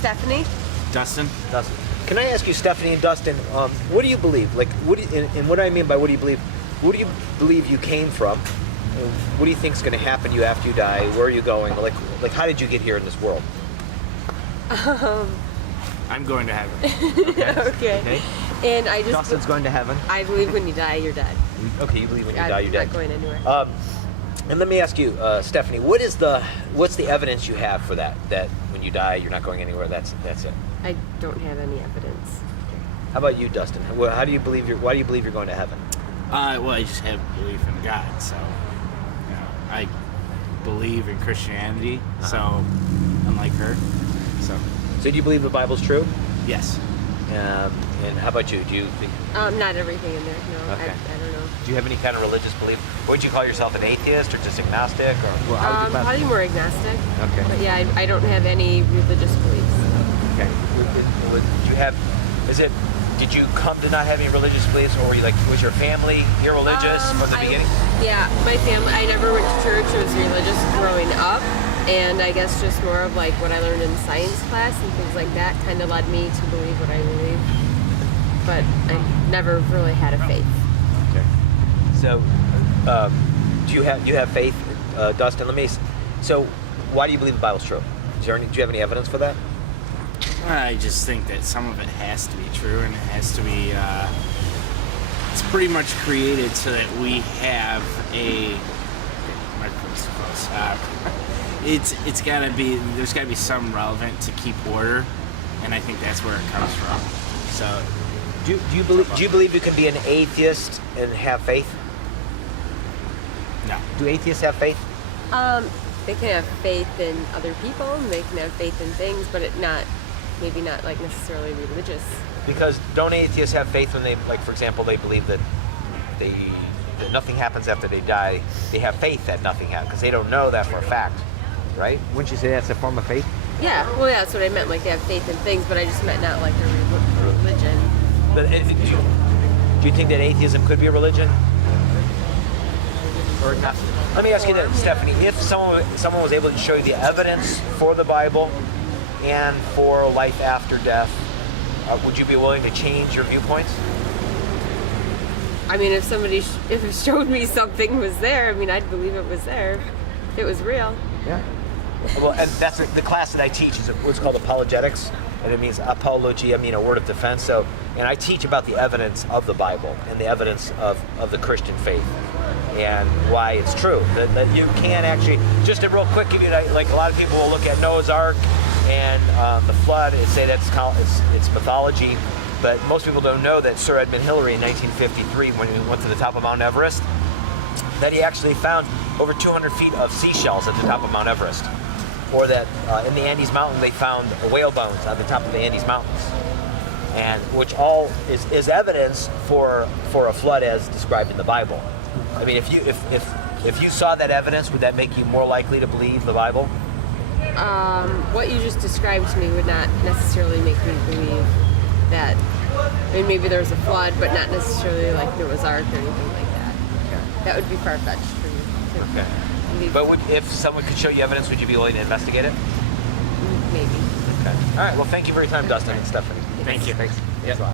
Stephanie. Dustin. Dustin. Can I ask you, Stephanie and Dustin, what do you believe? Like, and what I mean by what do you believe you came from? What do you think is going to happen to you after you die? Where are you going? Like, how did you get here in this world? I'm going to heaven. Okay. And I just... Dustin's going to heaven. I believe when you die, you're dead. Okay, you believe when you die, you're dead. I'm not going anywhere. And let me ask you, Stephanie, what's the evidence you have for that when you die, you're not going anywhere? That's it. I don't have any evidence. How about you, Dustin? Well, why do you believe you're going to heaven? Well, I just have belief in God, so I believe in Christianity. So unlike her, so do you believe the Bible's true? Yes. And how about you? Do you think? Not everything in there. No, Okay. I don't know. Do you have any kind of religious belief? Would you call yourself an atheist or just agnostic? Or Probably more agnostic. Okay. But yeah, I don't have any religious beliefs. Okay. Did you come to not have any religious beliefs, or were you was your family irreligious from the beginning? Yeah, my family. I never went to church. I was religious growing up, and I guess just more of like what I learned in science class and things like that kind of led me to believe what I believe. But I never really had a faith. Okay. So, do you have faith, Dustin? So, why do you believe the Bible's true? Do you have any evidence for that? I just think that some of it has to be true, and it has to be. It's pretty much created so that we have a. Microphone's close. It's got to be. There's got to be some relevant to keep order, and I think that's where it comes from. So. Do you believe you can be an atheist and have faith? No. Do atheists have faith? They can have faith in other people, and they can have faith in things, but maybe not like necessarily religious. Because don't atheists have faith when they, for example, they believe that nothing happens after they die? They have faith that nothing happens because they don't know that for a fact, right? Wouldn't you say that's a form of faith? Yeah, well, yeah, that's what I meant. Like they have faith in things, but I just meant not like a religion. But do you think that atheism could be a religion? Or not? Let me ask you that, Stephanie. If someone was able to show you the evidence for the Bible and for life after death, would you be willing to change your viewpoints? I mean, if it showed me something was there, I mean, I'd believe it was there. If it was real. Yeah. Well, and that's the class that I teach is what's called Apologetics, and it means apology, a word of defense. So, and I teach about the evidence of the Bible and the evidence of the Christian faith and why it's true. That you can actually, just to real quick give you, like a lot of people will look at Noah's Ark and the flood and say it's mythology, but most people don't know that Sir Edmund Hillary in 1953, when he went to the top of Mount Everest, that he actually found over 200 feet of seashells at the top of Mount Everest. Or that in the Andes Mountain they found whale bones at the top of the Andes Mountains, and which all is evidence for a flood as described in the Bible. I mean, if you saw that evidence, would that make you more likely to believe the Bible? What you just described to me would not necessarily make me believe that. I mean, maybe there was a flood, but not necessarily like Noah's Ark or anything like that. Okay. That would be far-fetched for you. Okay. But if someone could show you evidence, would you be willing to investigate it? Maybe. Okay. All right. Well, thank you for your time, Dustin and Stephanie. Thank you. Thanks. Yeah.